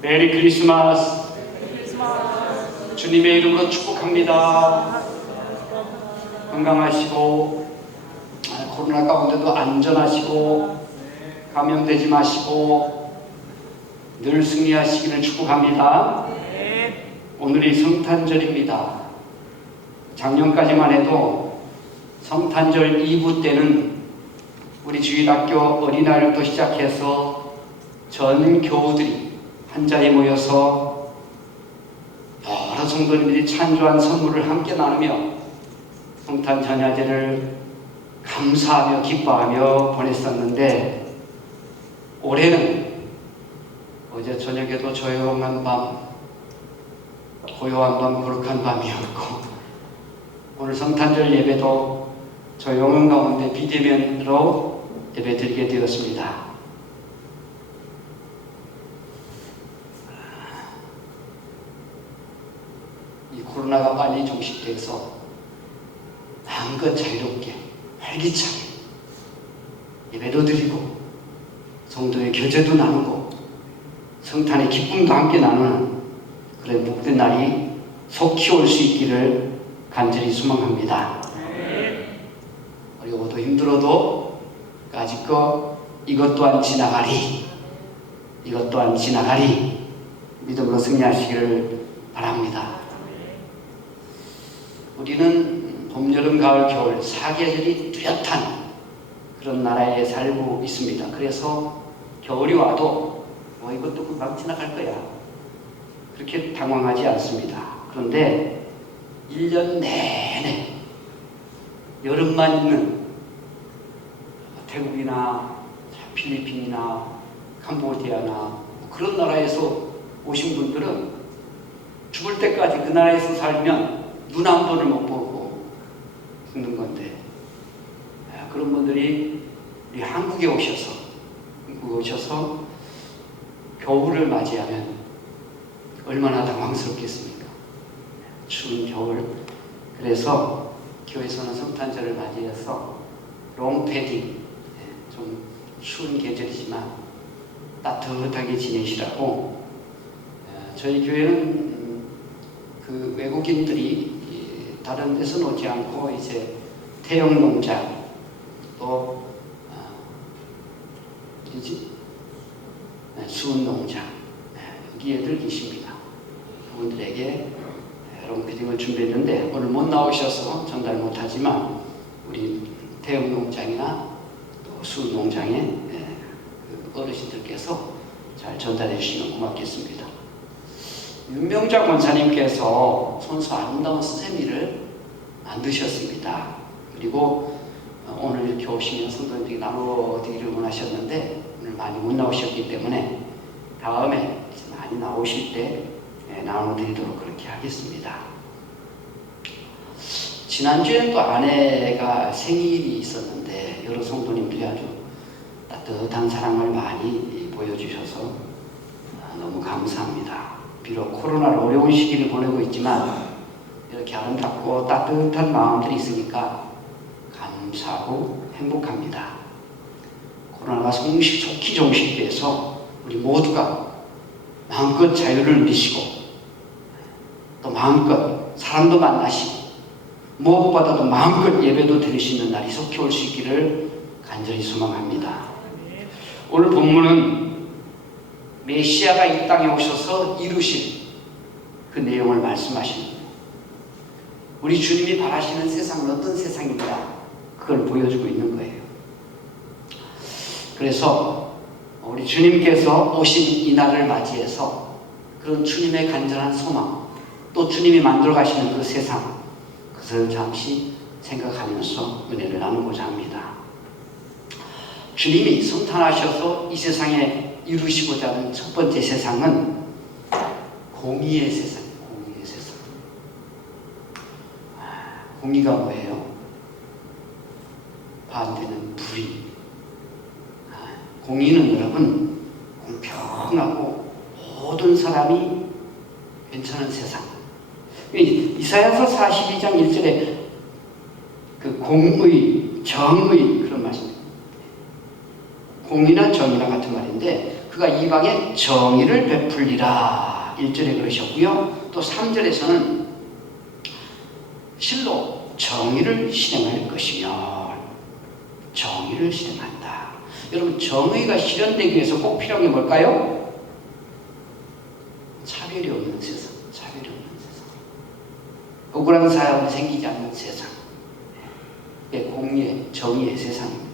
메리 크리스마스. 주님의 이름으로 축복합니다. 건강하시고 코로나 가운데도 안전하시고 감염되지 마시고 늘 승리하시기를 축복합니다. 오늘이 성탄절입니다. 작년까지만 해도 성탄절 2부 때는 우리 주일학교 어린아이부터 시작해서 전 교우들이 한자리에 모여서 여러 성도님들이 찬조한 선물을 함께 나누며 성탄 전야제를 감사하며 기뻐하며 보냈었는데, 올해는 어제 저녁에도 조용한 밤, 고요한 밤, 거룩한 밤이었고, 오늘 성탄절 예배도 조용한 가운데 비대면으로 예배드리게 되었습니다. 이 코로나가 빨리 종식돼서 마음껏 자유롭게 활기차게 예배도 드리고 성도의 교제도 나누고 성탄의 기쁨도 함께 나누는 그런 복된 날이 속히 올 수 있기를 간절히 소망합니다. 어려워도 힘들어도 아직 이것 또한 지나가리, 이것 또한 지나가리 믿음으로 승리하시기를 바랍니다. 우리는 봄, 여름, 가을, 겨울 사계절이 뚜렷한 그런 나라에 살고 있습니다. 그래서 겨울이 와도 이것도 금방 지나갈 거야, 그렇게 당황하지 않습니다. 그런데 1년 내내 여름만 있는 태국이나 필리핀이나 캄보디아나 그런 나라에서 오신 분들은 죽을 때까지 그 나라에서 살면 눈 한 번을 못 보고 죽는 건데, 그런 분들이 우리 한국에 오셔서 겨울을 맞이하면 얼마나 당황스럽겠습니까? 추운 겨울. 그래서 교회에서는 성탄절을 맞이해서 롱패딩, 좀 추운 계절이지만 따뜻하게 지내시라고, 저희 교회는 그 외국인들이 다른 데서는 오지 않고 이제 태영 농장, 또 수은 농장, 여기에들 계십니다. 그분들에게 롱패딩을 준비했는데 오늘 못 나오셔서 전달 못하지만 우리 태영 농장이나 또 수은 농장의 어르신들께서 잘 전달해 주시면 고맙겠습니다. 윤명자 권사님께서 손수 아름다운 스세미를 만드셨습니다. 그리고 오늘 이렇게 오시면 성도님들이 나눠드리기를 원하셨는데 오늘 많이 못 나오셨기 때문에 다음에 많이 나오실 때 나눠드리도록 그렇게 하겠습니다. 지난주에는 또 아내가 생일이 있었는데 여러 성도님들이 아주 따뜻한 사랑을 많이 보여주셔서 너무 감사합니다. 비록 코로나로 어려운 시기를 보내고 있지만 이렇게 아름답고 따뜻한 마음들이 있으니까 감사하고 행복합니다. 코로나가 좋기 종식돼서 우리 모두가 마음껏 자유를 누리시고 또 마음껏 사람도 만나시고 무엇보다도 마음껏 예배도 드릴 수 있는 날이 속히 올 수 있기를 간절히 소망합니다. 오늘 본문은 메시아가 이 땅에 오셔서 이루신 그 내용을 말씀하시는 거예요. 우리 주님이 바라시는 세상은 어떤 세상인가, 그걸 보여주고 있는 거예요. 그래서 우리 주님께서 오신 이 날을 맞이해서 그런 주님의 간절한 소망, 또 주님이 만들어 가시는 그 세상, 그것을 잠시 생각하면서 은혜를 나누고자 합니다. 주님이 성탄하셔서 이 세상에 이루시고자 하는 첫 번째 세상은 공의의 세상이에요. 공의의 세상. 공의가 뭐예요? 반대는 불의. 공의는 여러분 공평하고 모든 사람이 괜찮은 세상. 이사야서 42장 1절에 그 공의, 정의 그런 말씀입니다. 공의나 정의나 같은 말인데 그가 이방에 정의를 베풀리라 1절에 그러셨고요. 또 3절에서는 실로 정의를 실행할 것이며 정의를 실행한다. 여러분, 정의가 실현되기 위해서 꼭 필요한 게 뭘까요? 차별이 없는 세상, 차별이 없는 세상, 억울한 사람이 생기지 않는 세상, 공의의, 정의의 세상입니다.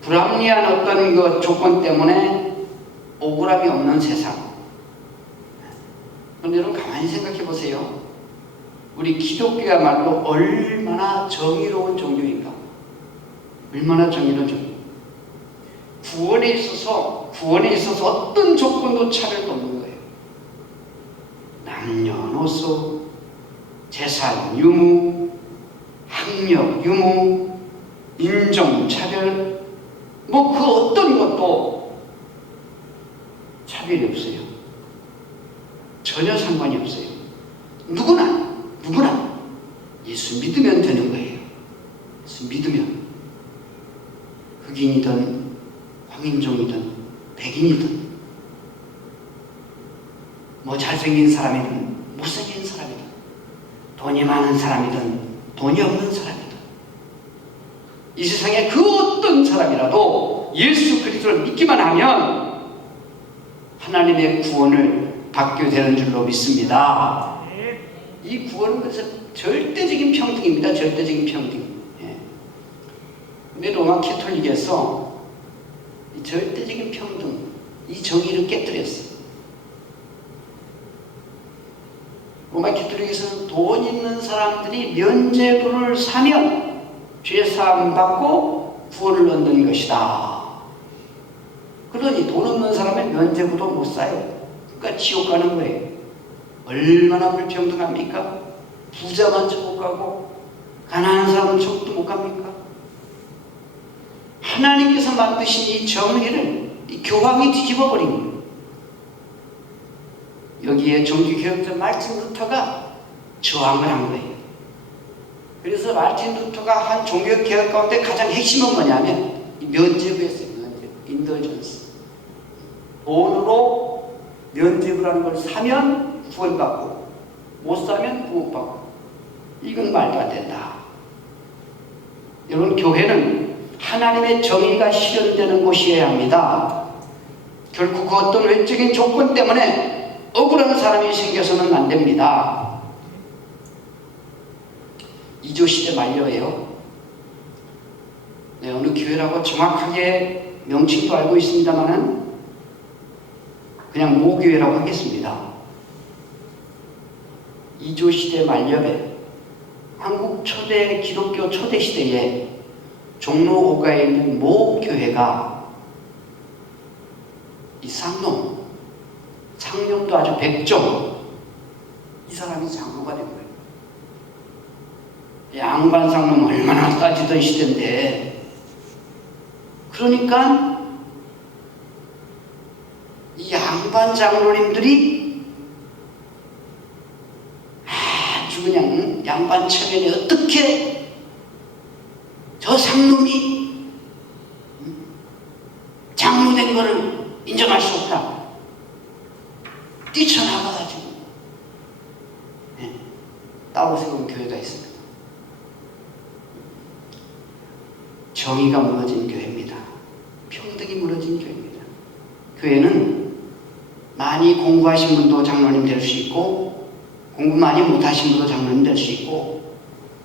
불합리한 어떤 그 조건 때문에 억울함이 없는 세상. 그런데 여러분 가만히 생각해 보세요. 우리 기독교야말로 얼마나 정의로운 종교인가? 얼마나 정의로운 종교. 구원에 있어서 어떤 조건도 차별도 없는 거예요. 남녀노소, 재산 유무, 학력 유무, 인종차별, 뭐 그 어떤 것도 차별이 없어요. 전혀 상관이 없어요. 누구나 예수 믿으면 되는 거예요. 예수 믿으면 흑인이든 황인종이든 백인이든 뭐 잘생긴 사람이든 못생긴 사람이든 돈이 많은 사람이든 돈이 없는 사람이든 이 세상에 그 어떤 사람이라도 예수 그리스도를 믿기만 하면 하나님의 구원을 받게 되는 줄로 믿습니다. 이 구원은 그래서 절대적인 평등입니다. 절대적인 평등. 근데 로마 캐톨릭에서 이 절대적인 평등, 이 정의를 깨뜨렸어요. 로마 캐톨릭에서는 돈 있는 사람들이 면죄부를 사면 죄사함 받고 구원을 얻는 것이다. 그러니 돈 없는 사람은 면죄부도 못 사요. 그러니까 지옥 가는 거예요. 얼마나 불평등합니까? 부자만 천국 가고 가난한 사람은 천국도 못 갑니까? 하나님께서 만드신 이 정의를 이 교황이 뒤집어버린 거예요. 여기에 종교개혁자 마르틴 루터가 저항을 한 거예요. 그래서 마르틴 루터가 한 종교개혁 가운데 가장 핵심은 뭐냐면 이 면죄부였어요. 면죄부, 인더전스. 돈으로 면죄부라는 걸 사면 구원받고 못 사면 구원받고, 이건 말도 안 된다. 여러분, 교회는 하나님의 정의가 실현되는 곳이어야 합니다. 결국 그 어떤 외적인 조건 때문에 억울한 사람이 생겨서는 안 됩니다. 이조시대 말려예요. 네, 어느 교회라고 정확하게 명칭도 알고 있습니다만은 그냥 모교회라고 하겠습니다. 이조시대 말년에 한국 초대 기독교 초대 시대에 종로 5가에 있는 모 교회가 이 쌍놈, 창녕도 아주 백종, 이 사람이 장로가 된 거예요. 양반 쌍놈 얼마나 따지던 시대인데, 그러니까 이 양반 장로님들이 그냥 양반 체면에 어떻게 저 상놈이 장로된 거를 인정할 수 없다. 뛰쳐나가가지고 따로 세운 교회가 있습니다. 정의가 무너진 교회입니다. 평등이 무너진 교회입니다. 교회는 많이 공부하신 분도 장로님 될 수 있고, 공부 많이 못하신 분도 장로님 될 수 있고,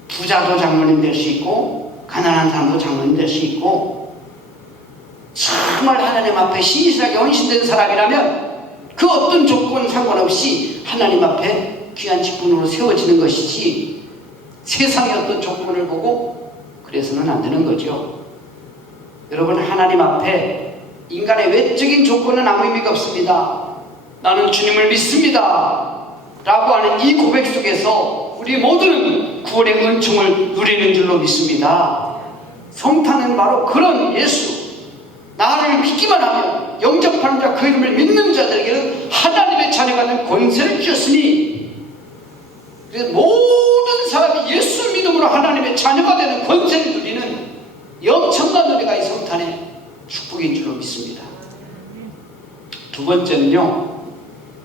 부자도 장로님 될 수 있고, 가난한 사람도 장로님 될 수 있고, 정말 하나님 앞에 신실하게 헌신된 사람이라면 그 어떤 조건 상관없이 하나님 앞에 귀한 직분으로 세워지는 것이지, 세상의 어떤 조건을 보고 그래서는 안 되는 거죠. 여러분, 하나님 앞에 인간의 외적인 조건은 아무 의미가 없습니다. 나는 주님을 믿습니다 라고 하는 이 고백 속에서 우리 모두는 구원의 은총을 누리는 줄로 믿습니다. 성탄은 바로 그런 예수, 나를 믿기만 하면 영접하는 자, 그 이름을 믿는 자들에게는 하나님의 자녀가 된 권세를 주셨으니, 그래서 모든 사람이 예수 믿음으로 하나님의 자녀가 되는 권세를 누리는 이 엄청난 은혜가 이 성탄의 축복인 줄로 믿습니다. 두 번째는요,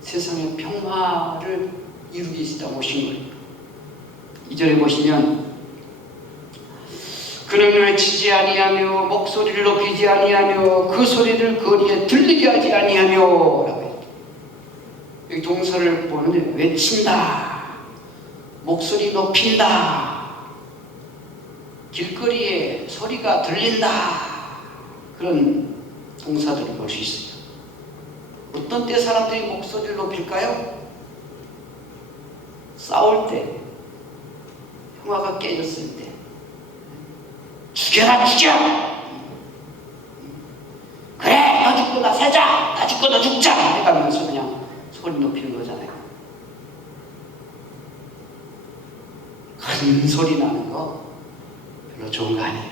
세상의 평화를 이루기 위해 오신 거예요. 2절에 보시면 그는 외치지 아니하며 목소리를 높이지 아니하며 그 소리를 거리에 들리게 하지 아니하며 라고 해요. 여기 동사를 보는데 외친다, 목소리 높인다, 길거리에 소리가 들린다, 그런 동사들을 볼 수 있어요. 어떤 때 사람들이 목소리를 높일까요? 싸울 때, 평화가 깨졌을 때, 죽여라 죽여! 그래 너 죽고 나 살자! 나 죽고 너 죽자! 해가면서 그냥 소리 높이는 거잖아요. 큰 소리 나는 거 별로 좋은 거 아니에요.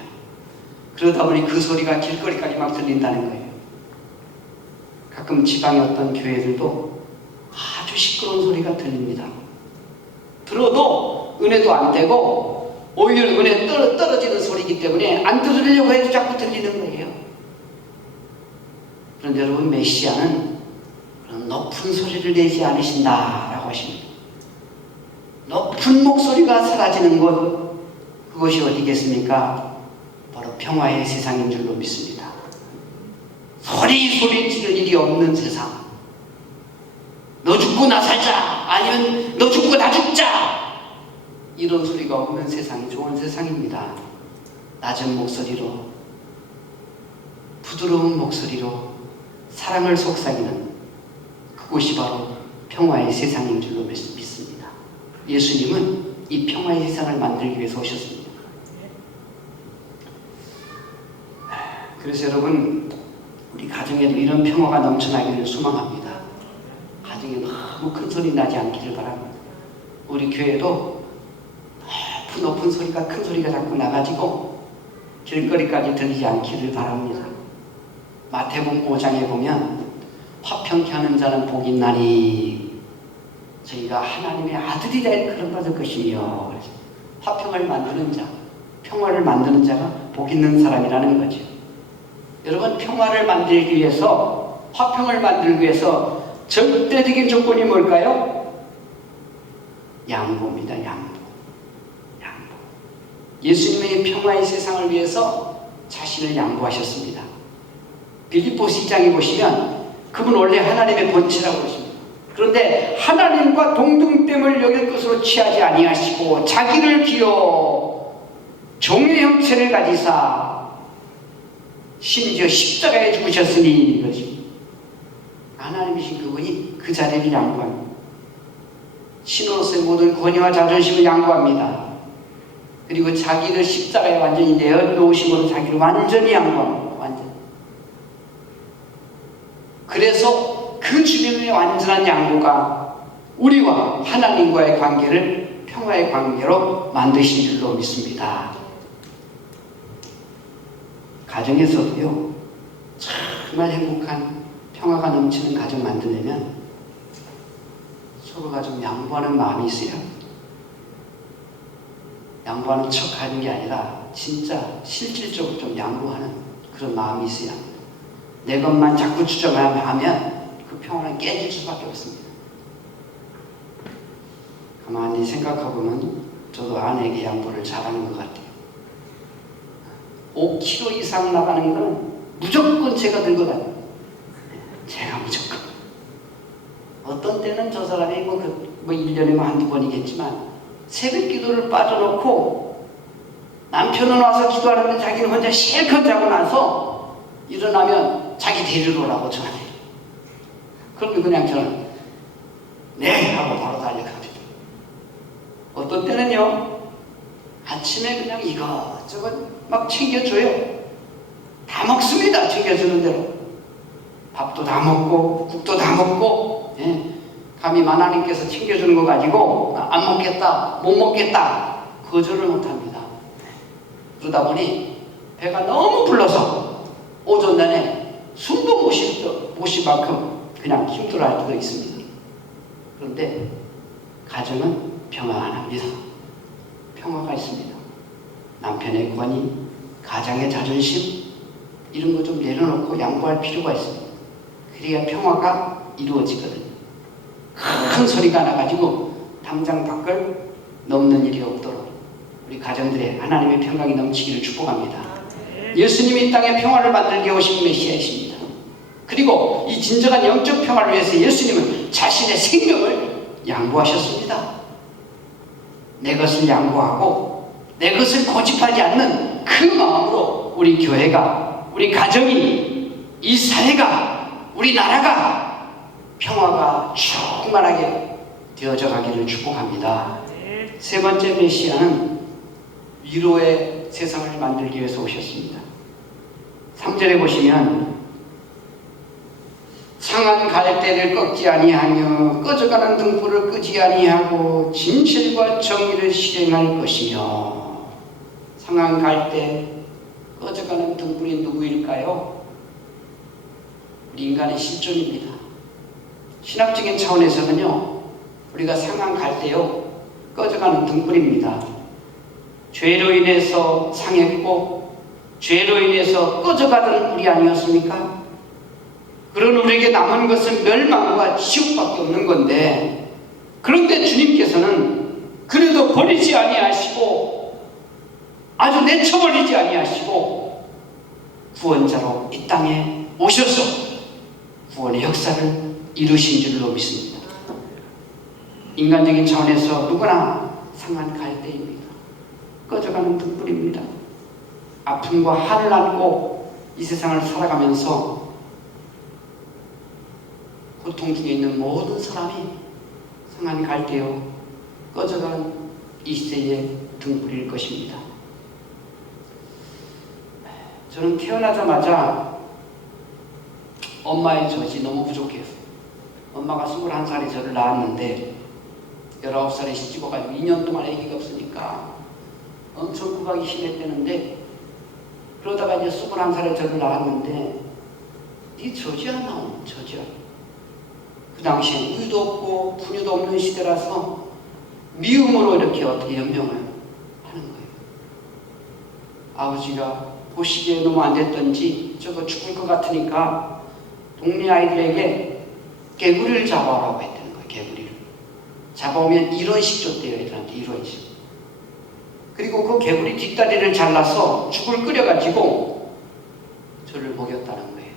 그러다 보니 그 소리가 길거리까지 막 들린다는 거예요. 가끔 지방의 어떤 교회들도 아주 시끄러운 소리가 들립니다. 들어도 은혜도 안 되고 오히려 은혜 떨어지는 소리이기 때문에 안 들으려고 해도 자꾸 들리는 거예요. 그런데 여러분, 메시아는 그런 높은 소리를 내지 않으신다라고 하십니다. 높은 목소리가 사라지는 곳, 그것이 어디겠습니까? 바로 평화의 세상인 줄로 믿습니다. 소리 지를 일이 없는 세상. 너 죽고 나 살자, 아니면 너 죽고 나 죽자, 이런 소리가 없는 세상이 좋은 세상입니다. 낮은 목소리로, 부드러운 목소리로 사랑을 속삭이는 그곳이 바로 평화의 세상인 줄로 믿습니다. 예수님은 이 평화의 세상을 만들기 위해서 오셨습니다. 그래서 여러분, 우리 가정에도 이런 평화가 넘쳐나기를 소망합니다. 가정에 너무 큰 소리 나지 않기를 바랍니다. 우리 교회도 높은 소리가, 큰 소리가 자꾸 나가지고 길거리까지 들리지 않기를 바랍니다. 마태복음 5장에 보면 화평케 하는 자는 복이 있나니 저희가 하나님의 아들이 될 그런 받을 것이며, 화평을 만드는 자, 평화를 만드는 자가 복 있는 사람이라는 거죠. 여러분, 평화를 만들기 위해서, 화평을 만들기 위해서 절대적인 조건이 뭘까요? 양보입니다. 양보. 예수님의 평화의 세상을 위해서 자신을 양보하셨습니다. 빌립보서 2장에 보시면 그분 원래 하나님의 본체라고 그러십니다. 그런데 하나님과 동등됨을 여길 것으로 취하지 아니하시고 자기를 비워 종의 형체를 가지사 심지어 십자가에 죽으셨으니 그러십니다. 하나님이신 그분이 그 자리를 양보합니다. 신으로서의 모든 권위와 자존심을 양보합니다. 그리고 자기를 십자가에 완전히 내어놓으심으로 자기를 완전히 양보합니다. 완전. 그래서 그 주님의 완전한 양보가 우리와 하나님과의 관계를 평화의 관계로 만드신 줄로 믿습니다. 가정에서도요, 정말 행복한 평화가 넘치는 가정 만들려면 서로가 좀 양보하는 마음이 있어야 합니다. 양보하는 척 하는 게 아니라 진짜 실질적으로 좀 양보하는 그런 마음이 있어야 합니다. 내 것만 자꾸 주장하면 그 평화는 깨질 수밖에 없습니다. 가만히 생각해보면 저도 아내에게 양보를 잘하는 것 같아요. 5kg 이상 나가는 건 무조건 제가 들고 다녀요. 제가 무조건. 어떤 때는 저 사람이 뭐 1년에 한두 번이겠지만 새벽 기도를 빠져놓고 남편은 와서 기도하는데 자기는 혼자 실컷 자고 나서 일어나면 자기 데리러 오라고 전화해요. 그러면 그냥 저는 네 하고 바로 달려갑니다. 어떤 때는요, 아침에 그냥 이것저것 막 챙겨줘요. 다 먹습니다. 챙겨주는 대로. 밥도 다 먹고 국도 다 먹고, 감히 하나님께서 챙겨주는 거 가지고 안 먹겠다, 못 먹겠다 거절을 못합니다. 그러다 보니 배가 너무 불러서 오전 내내 숨도 못 쉴 만큼 그냥 힘들어할 때도 있습니다. 그런데 가정은 평안합니다. 평화가 있습니다. 남편의 권위, 가장의 자존심 이런 거 좀 내려놓고 양보할 필요가 있습니다. 그래야 평화가 이루어지거든요. 큰 소리가 나가지고 담장 밖을 넘는 일이 없도록 우리 가정들의 하나님의 평강이 넘치기를 축복합니다. 예수님이 이 땅에 평화를 만들게 오신 메시아이십니다. 그리고 이 진정한 영적 평화를 위해서 예수님은 자신의 생명을 양보하셨습니다. 내 것을 양보하고 내 것을 고집하지 않는 그 마음으로 우리 교회가, 우리 가정이, 이 사회가, 우리 나라가 평화가 충만하게 되어져 가기를 축복합니다. 세 번째 메시아는 위로의 세상을 만들기 위해서 오셨습니다. 3절에 보시면 상한 갈대를 꺾지 아니하며 꺼져가는 등불을 끄지 아니하고 진실과 정의를 실행할 것이며. 상한 갈대, 꺼져가는 등불이 누구일까요? 우리 인간의 실존입니다. 신학적인 차원에서는요, 우리가 상한 갈대요, 꺼져가는 등불입니다. 죄로 인해서 상했고 죄로 인해서 꺼져가던 우리 아니었습니까? 그런 우리에게 남은 것은 멸망과 지옥밖에 없는 건데, 그런데 주님께서는 그래도 버리지 아니하시고 아주 내쳐버리지 아니하시고 구원자로 이 땅에 오셔서 구원의 역사를 이루신 줄로 믿습니다. 인간적인 차원에서 누구나 상한 갈대입니다. 꺼져가는 등불입니다. 아픔과 한을 안고 이 세상을 살아가면서 고통 중에 있는 모든 사람이 상한 갈대요, 꺼져가는 이 시대의 등불일 것입니다. 저는 태어나자마자 엄마의 젖이 너무 부족해서, 엄마가 21살에 저를 낳았는데 19살에 시집와가지고 2년 동안 아기가 없으니까 엄청 구박이 심했다는데, 그러다가 이제 21살에 저를 낳았는데 네 젖이 안 나오는 젖이야. 그 당시에 우유도 없고 분유도 없는 시대라서 미움으로 이렇게 어떻게 연명을 하는 거예요. 아버지가 보시기에 너무 안 됐던지 저거 죽을 것 같으니까 동네 아이들에게 개구리를 잡아오라고 했다는 거예요. 개구리를 잡아오면 1원씩 줬대요. 애들한테 1원씩. 그리고 그 개구리 뒷다리를 잘라서 죽을 끓여가지고 저를 먹였다는 거예요.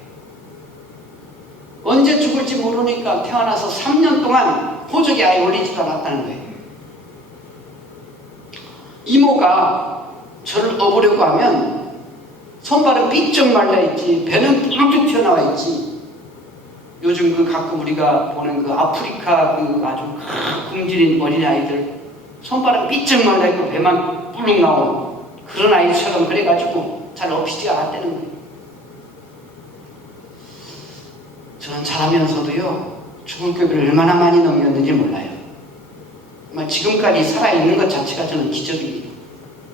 언제 죽을지 모르니까 태어나서 3년 동안 호적에 아예 올리지도 않았다는 거예요. 이모가 저를 업으려고 하면 손발은 삐쩍 말라있지, 배는 뿔룩 튀어나와 있지. 요즘 그 가끔 우리가 보는 그 아프리카 그 아주 굶주린 어린아이들, 손발은 삐쩍 말라있고 배만 뿔룩 나오는 그런 아이처럼 그래가지고 잘 업히지 않았다는 거예요. 저는 자라면서도요, 죽을 고비를 얼마나 많이 넘겼는지 몰라요. 정말 지금까지 살아있는 것 자체가 저는 기적이에요.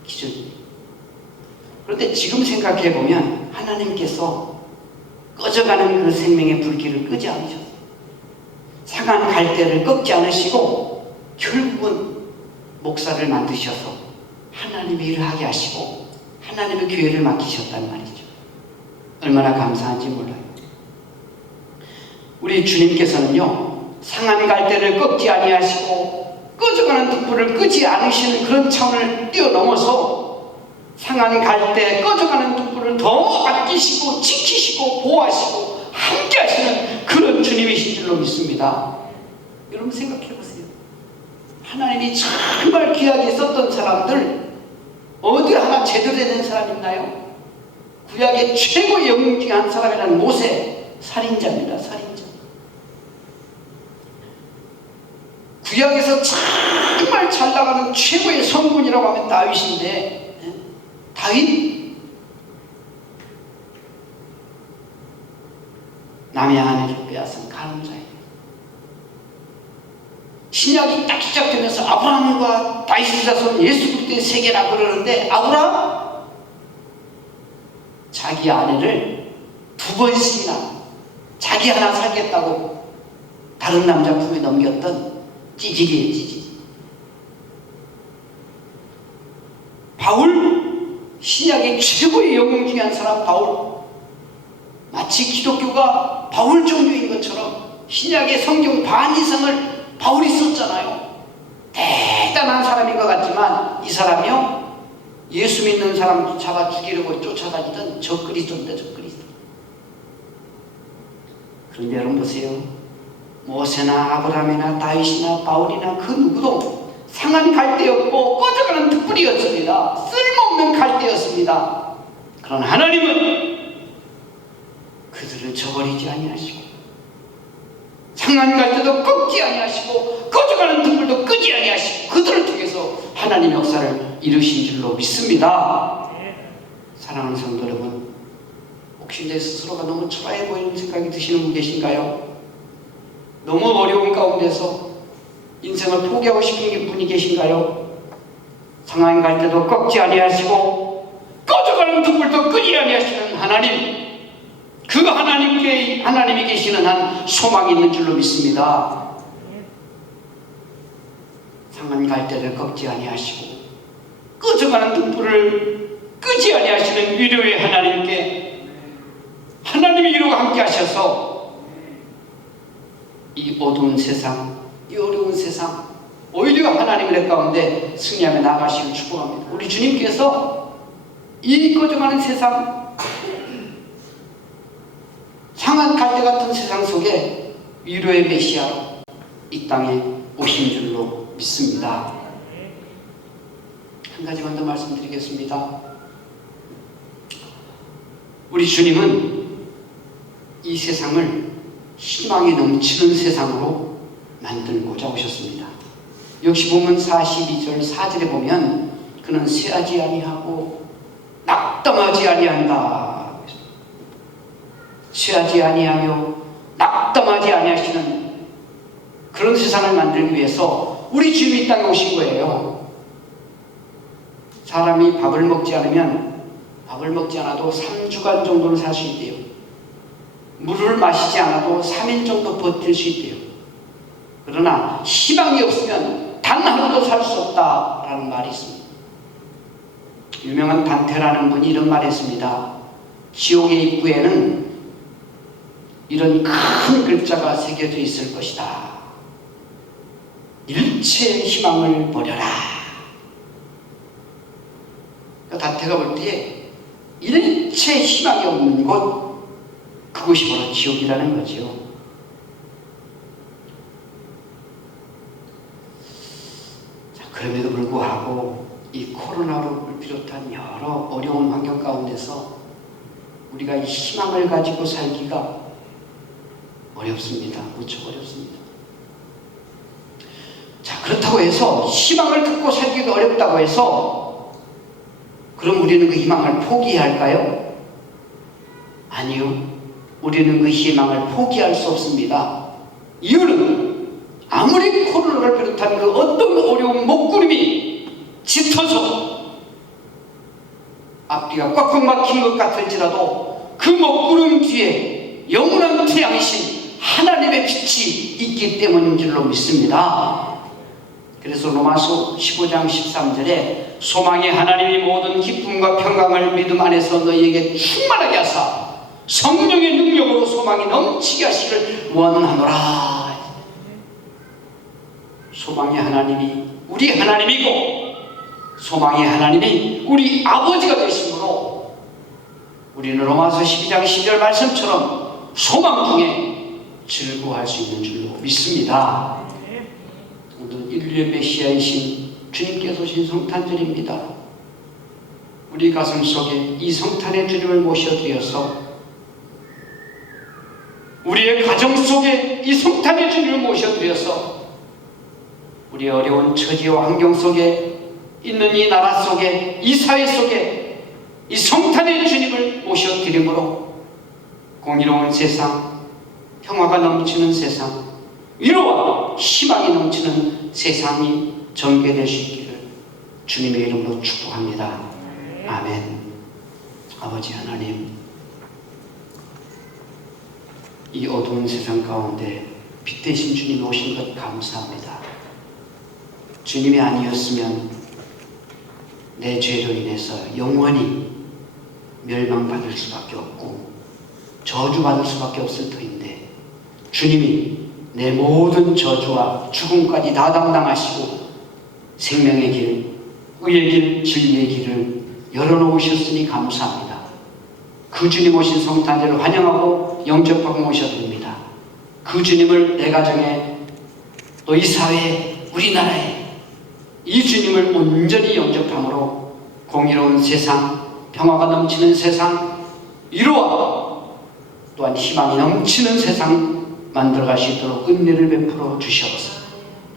기적이에요. 그런데 지금 생각해보면 하나님께서 꺼져가는 그 생명의 불길을 끄지 않으셨어요. 상한 갈대를 꺾지 않으시고 결국은 목사를 만드셔서 하나님의 일을 하게 하시고 하나님의 교회를 맡기셨단 말이죠. 얼마나 감사한지 몰라요. 우리 주님께서는요, 상한 갈대를 꺾지 아니하시고 꺼져가는 등불을 끄지 않으시는 그런 차원을 뛰어넘어서 상한 갈대, 꺼져가는 등불을 더 아끼시고 지키시고 보호하시고 함께 하시는 그런 주님이신 줄로 믿습니다. 여러분 생각해보세요. 하나님이 정말 귀하게 썼던 사람들 어디 하나 제대로 된 사람 있나요? 구약의 최고의 영웅 중에 한 사람이라는 모세, 살인자입니다. 살인자. 구약에서 정말 잘 나가는 최고의 성군이라고 하면 다윗인데, 다윗 남의 아내를 빼앗은 가늠자예요. 신약이 딱 시작되면서 아브라함과 다윗의 자손 예수 그리스도의 세계라 그러는데, 아브라함 자기 아내를 2번씩이나 자기 하나 살겠다고 다른 남자 품에 넘겼던 찌질이에요. 찌질. 바울, 신약의 최고의 영웅 중에 한 사람 바울, 마치 기독교가 바울 종교인 것처럼 신약의 성경 반 이상을 바울이 썼잖아요. 대단한 사람인 것 같지만 이 사람이요, 예수 믿는 사람 잡아 죽이려고 쫓아다니던 적그리스도입니다. 적그리스도. 그런데 여러분 보세요. 모세나 아브라함이나 다윗이나 바울이나 그 누구도 상한 갈대였고 꺼져가는 등불이었습니다. 쓸모없는 갈대였습니다. 그러나 하나님은 그들을 저버리지 아니하시고 상한 갈대도 꺾지 아니하시고 꺼져가는 등불도 끄지 아니하시고 그들을 통해서 하나님의 역사를 이루신 줄로 믿습니다. 사랑하는 성도 여러분, 혹시 내 스스로가 너무 초라해 보이는 생각이 드시는 분 계신가요? 너무 어려운 가운데서 인생을 포기하고 싶은 분이 계신가요? 상한 갈대도 꺾지 아니하시고 꺼져가는 등불도 끄지 아니하시는 하나님, 그 하나님이 계시는 한 소망이 있는 줄로 믿습니다. 상한 갈대를 꺾지 아니하시고 꺼져가는 등불을 끄지 아니하시는 위로의 하나님께 하나님이 위로가 함께 하셔서 이 어두운 세상, 이 어려운 세상 오히려 하나님의 내 가운데 승리하며 나아가시길 축복합니다. 우리 주님께서 이 꺼져가는 세상, 상한 갈대 같은 세상 속에 위로의 메시아로 이 땅에 오신 줄로 믿습니다. 한 가지만 더 말씀드리겠습니다. 우리 주님은 이 세상을 희망이 넘치는 세상으로 만들고자 오셨습니다. 역시 보면 42절 4절에 보면 그는 쇠하지 아니하고 낙담하지 아니한다. 쇠하지 아니하며 낙담하지 아니하시는 그런 세상을 만들기 위해서 우리 주님이 이 땅에 오신 거예요. 사람이 밥을 먹지 않아도 3주간 정도는 살 수 있대요. 물을 마시지 않아도 3일 정도 버틸 수 있대요. 그러나 희망이 없으면 단 하루도 살 수 없다라는 말이 있습니다. 유명한 단테라는 분이 이런 말을 했습니다. 지옥의 입구에는 이런 큰 글자가 새겨져 있을 것이다. 일체의 희망을 버려라. 단테가 볼 때 일체의 희망이 없는 곳, 그것이 바로 지옥이라는 거죠. 자, 그럼에도 불구하고 이 코로나를 비롯한 여러 어려운 환경 가운데서 우리가 이 희망을 가지고 살기가 어렵습니다. 무척 어렵습니다. 자, 그렇다고 해서 희망을 갖고 살기가 어렵다고 해서 그럼 우리는 그 희망을 포기해야 할까요? 아니요. 우리는 그 희망을 포기할 수 없습니다. 이유는 아무리 코로나를 비롯한 그 어떤 어려운 먹구름이 짙어서 앞뒤가 꽉꽉 막힌 것 같을지라도 그 먹구름 뒤에 영원한 태양이신 하나님의 빛이 있기 때문인 줄로 믿습니다. 그래서 로마서 15장 13절에 소망의 하나님이 모든 기쁨과 평강을 믿음 안에서 너희에게 충만하게 하사 성령의 능력으로 소망이 넘치게 하시기를 원하노라. 소망의 하나님이 우리 하나님이고 소망의 하나님이 우리 아버지가 되심으로 우리는 로마서 12장 12절 말씀처럼 소망 중에 즐거워할 수 있는 줄로 믿습니다. 오늘 인류의 메시아이신 주님께서 오신 성탄절입니다. 우리 가슴 속에 이 성탄의 주님을 모셔드려서 우리의 가정 속에 이 성탄의 주님을 모셔드려서 우리의 어려운 처지와 환경 속에 있는 이 나라 속에 이 사회 속에 이 성탄의 주님을 모셔드림으로 공의로운 세상, 평화가 넘치는 세상, 위로와 희망이 넘치는 세상이 전개될 수 있기를 주님의 이름으로 축복합니다. 아멘. 아버지 하나님, 이 어두운 세상 가운데 빛 대신 주님이 오신 것 감사합니다. 주님이 아니었으면 내 죄로 인해서 영원히 멸망받을 수밖에 없고 저주받을 수밖에 없을 터인데 주님이 내 모든 저주와 죽음까지 다 담당하시고 생명의 길, 의의 길, 진리의 길을 열어놓으셨으니 감사합니다. 그 주님 오신 성탄절을 환영하고 영접하고 모셔드립니다. 그 주님을 내 가정에 또 이 사회에 우리나라에 이 주님을 온전히 영접함으로 공의로운 세상, 평화가 넘치는 세상 이루어 또한 희망이 넘치는 세상 만들어갈 수 있도록 은혜를 베풀어 주시옵소서.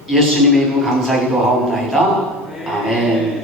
예수님의 이름 감사기도 하옵나이다. 아멘.